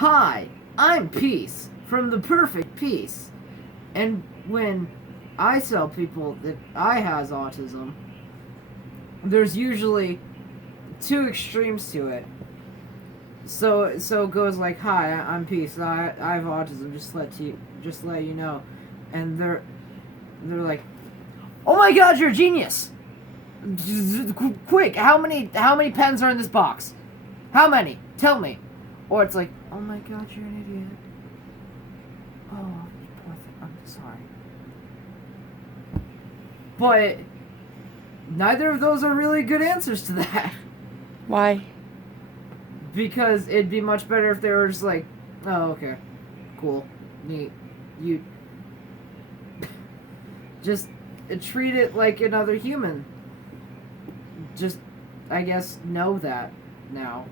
Hi, I'm Peace from The Perfect Peace. And when I tell people that I has autism, there's usually two extremes to it. So it goes like, "Hi, I'm Peace. I have autism. Just let you know," and they're like, "Oh my God, you're a genius! Quick, how many pens are in this box? How many? Tell me." Or it's like, "Oh my God, you're an idiot. Oh, poor thing. I'm sorry." But neither of those are really good answers to that. Why? Because it'd be much better if they were just like, "Oh, okay. Cool. Neat. You..." Just treat it like another human. Just, I guess, know that now.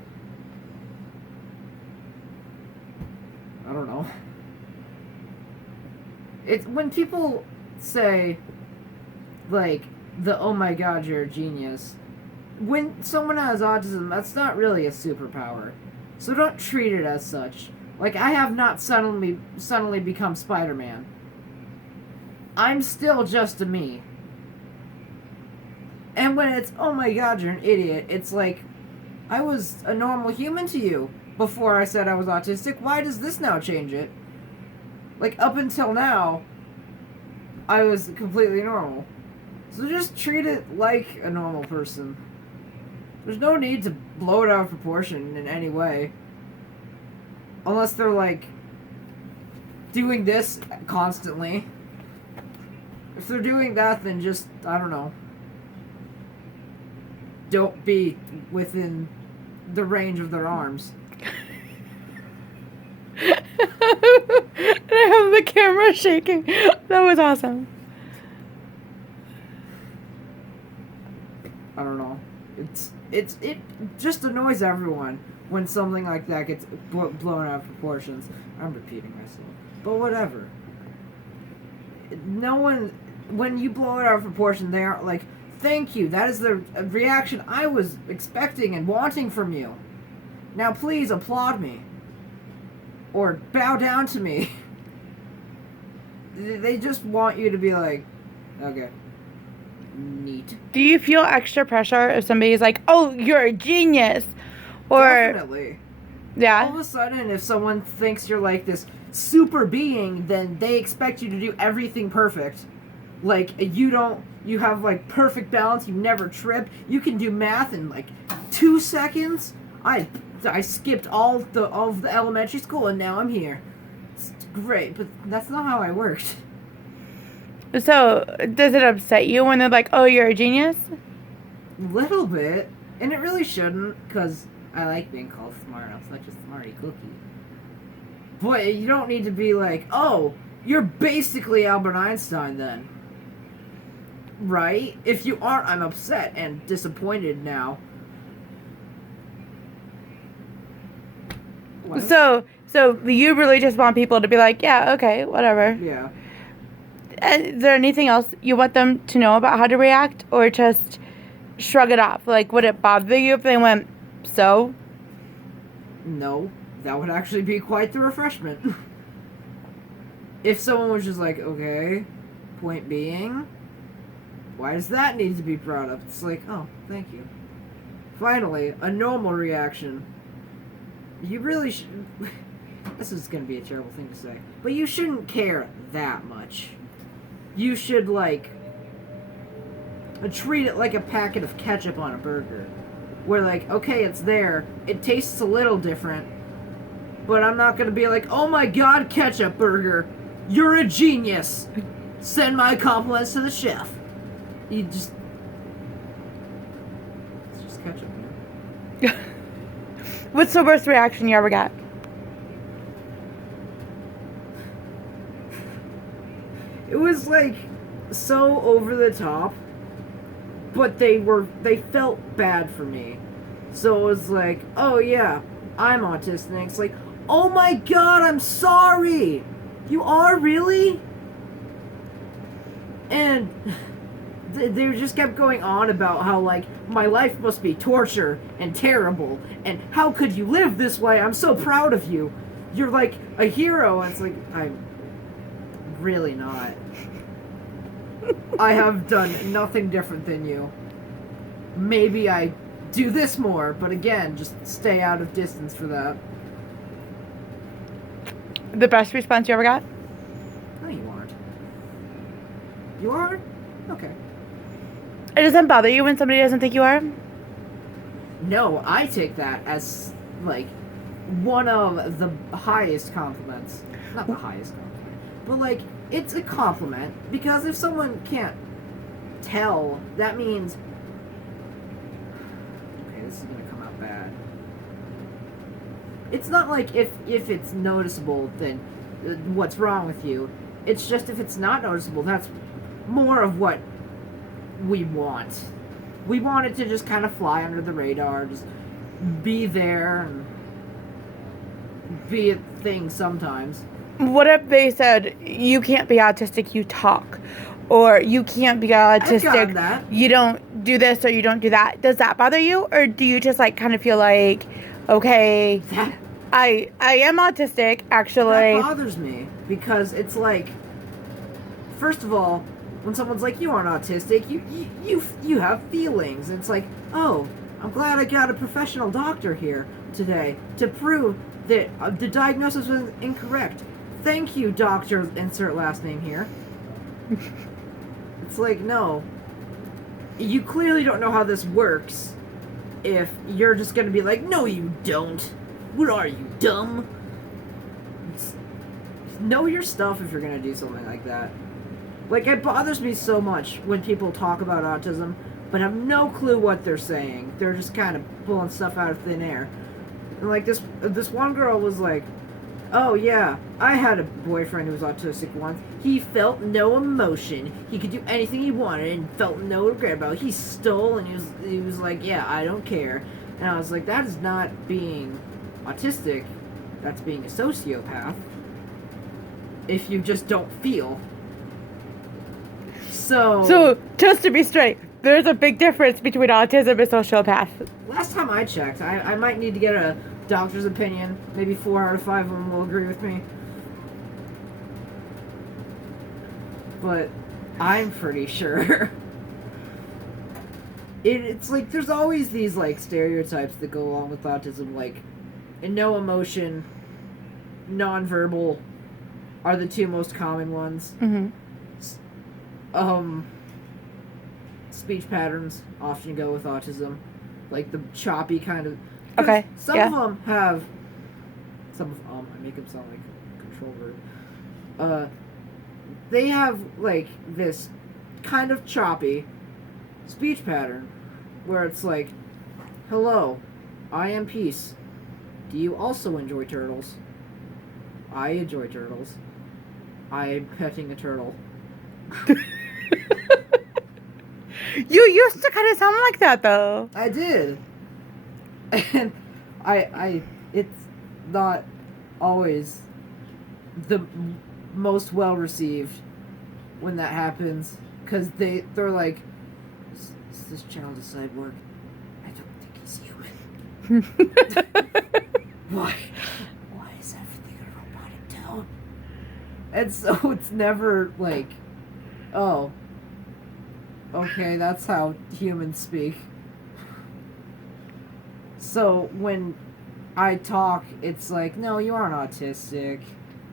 I don't know. It's when people say, like, "Oh my God, you're a genius." When someone has autism, that's not really a superpower. So don't treat it as such. Like, I have not suddenly become Spider-Man. I'm still just a me. And when it's, "Oh my God, you're an idiot," it's like, I was a normal human to you before I said I was autistic. Why does this now change it? Like, up until now, I was completely normal. So just treat it like a normal person. There's no need to blow it out of proportion in any way. Unless they're, like, doing this constantly. If they're doing that, then just, I don't know. Don't be within the range of their arms. I have the camera shaking. That was awesome. I don't know. It just annoys everyone when something like that gets blown out of proportions. I'm repeating myself, but whatever. No one, when you blow it out of proportion, they aren't like, "Thank you. That is the reaction I was expecting and wanting from you. Now please applaud me. Or bow down to me." They just want you to be like, "Okay. Neat." Do you feel extra pressure if somebody's like, "Oh, you're a genius"? Or Definitely. yeah. All of a sudden, if someone thinks you're like this super being, then they expect you to do everything perfect. Like, you have like perfect balance, you never trip, you can do math in like 2 seconds. I skipped all of the elementary school and now I'm here. It's great, but that's not how I worked. So, does it upset you when they're like, "Oh, you're a genius"? Little bit, and it really shouldn't, because I like being called smart. I'm such a smarty cookie. But you don't need to be like, "Oh, you're basically Albert Einstein then." Right? If you aren't, I'm upset and disappointed now. What? So you really just want people to be like, "Yeah, okay, whatever." Yeah. Is there anything else you want them to know about how to react, or just shrug it off? Like, would it bother you if they went, "So"? No, that would actually be quite the refreshment. If someone was just like, "Okay, point being, why does that need to be brought up?" It's like, "Oh, thank you." Finally, a normal reaction. You really should... This is going to be a terrible thing to say. But you shouldn't care that much. You should, like, treat it like a packet of ketchup on a burger. Where, like, okay, it's there. It tastes a little different. But I'm not going to be like, "Oh my God, ketchup burger. You're a genius. Send my compliments to the chef." You just... It's just ketchup, man. What's the worst reaction you ever got? It was like so over the top, but they felt bad for me. So it was like, "Oh yeah, I'm autistic." And it's like, "Oh my God, I'm sorry. You are really?" And they just kept going on about how, like, my life must be torture and terrible, and how could you live this way? I'm so proud of you. you're like a hero, and it's like, I'm really not. I have done nothing different than you. Maybe I do this more, but again, just stay out of distance for that. The best response you ever got? No, you aren't. You are? Okay. It doesn't bother you when somebody doesn't think you are? No, I take that as, like, one of the highest compliments. Not the highest compliment, but, like, it's a compliment, because if someone can't tell, that means... Okay, this is gonna come out bad. It's not like if it's noticeable, then what's wrong with you. It's just if it's not noticeable, that's more of what we want. We want it to just kind of fly under the radar, just be there and be a thing sometimes. What if they said, you can't be autistic, you talk? Or you can't be I've gotten autistic, that. you don't do this or you don't do that. Does that bother you? Or do you just like kind of feel like, okay, I am autistic, actually. That bothers me, because it's like, first of all, when someone's like, you aren't autistic, you have feelings. It's like, oh, I'm glad I got a professional doctor here today to prove that the diagnosis was incorrect. Thank you, doctor, insert last name here. It's like, no. You clearly don't know how this works if you're just gonna be like, no you don't. What are you, dumb? Know your stuff if you're gonna do something like that. Like, it bothers me so much when people talk about autism, but have no clue what they're saying. They're just kind of pulling stuff out of thin air. And, like, this one girl was like, oh, yeah, I had a boyfriend who was autistic once. He felt no emotion. He could do anything he wanted and felt no regret about it. He stole, and he was like, yeah, I don't care. And I was like, that is not being autistic. That's being a sociopath. If you just don't feel. So, just to be straight, there's a big difference between autism and sociopath. Last time I checked, I might need to get a doctor's opinion. Maybe 4 out of 5 of them will agree with me. But I'm pretty sure. It's like, there's always these, like, stereotypes that go along with autism, like, no emotion, nonverbal are the two most common ones. Mm-hmm. Speech patterns often go with autism, like the choppy kind of. Okay. Some of them have. Some of I make them sound like a control word. They have like this kind of choppy speech pattern, where it's like, "Hello, I am Peace. Do you also enjoy turtles? I enjoy turtles. I am petting a turtle." You used to kind of sound like that, though. I did. And it's not always the most well received when that happens, because they're like, is this child a cyborg? I don't think he's human. Why is everything a robotic tone? And so it's never like, oh, okay, that's how humans speak. So when I talk, it's like, no, you aren't autistic.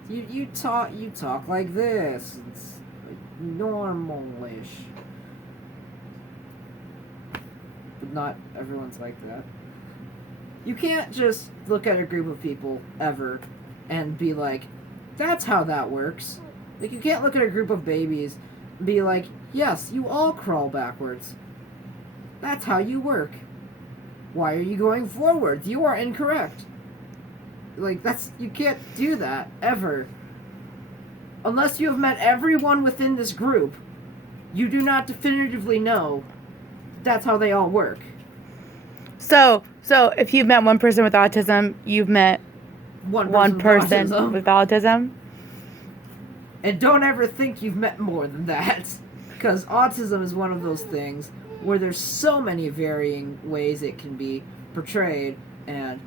You talk like this. It's like normal-ish. But not everyone's like that. You can't just look at a group of people ever and be like, that's how that works. Like, you can't look at a group of babies and be like, yes, you all crawl backwards. That's how you work. Why are you going forward? You are incorrect. Like, you can't do that, ever. Unless you have met everyone within this group, you do not definitively know that's how they all work. So if you've met one person with autism, you've met one person with autism? And don't ever think you've met more than that. Because autism is one of those things where there's so many varying ways it can be portrayed, and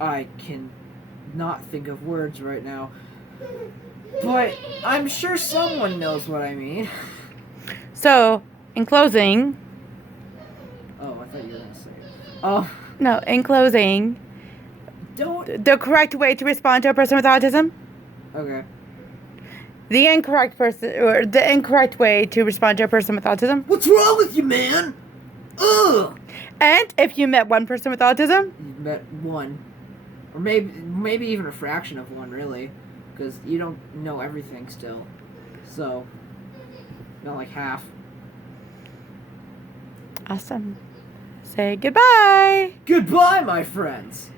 I can not think of words right now. But I'm sure someone knows what I mean. So, in closing, Oh, I thought you were gonna say it. Oh, no, in closing, don't. the correct way to respond to a person with autism, Okay. the incorrect way to respond to a person with autism. What's wrong with you, man? Ugh. And if you met one person with autism, You met one, or maybe even a fraction of one, really, because you don't know everything still. So, not like half. awesome. Say goodbye. Goodbye, my friends.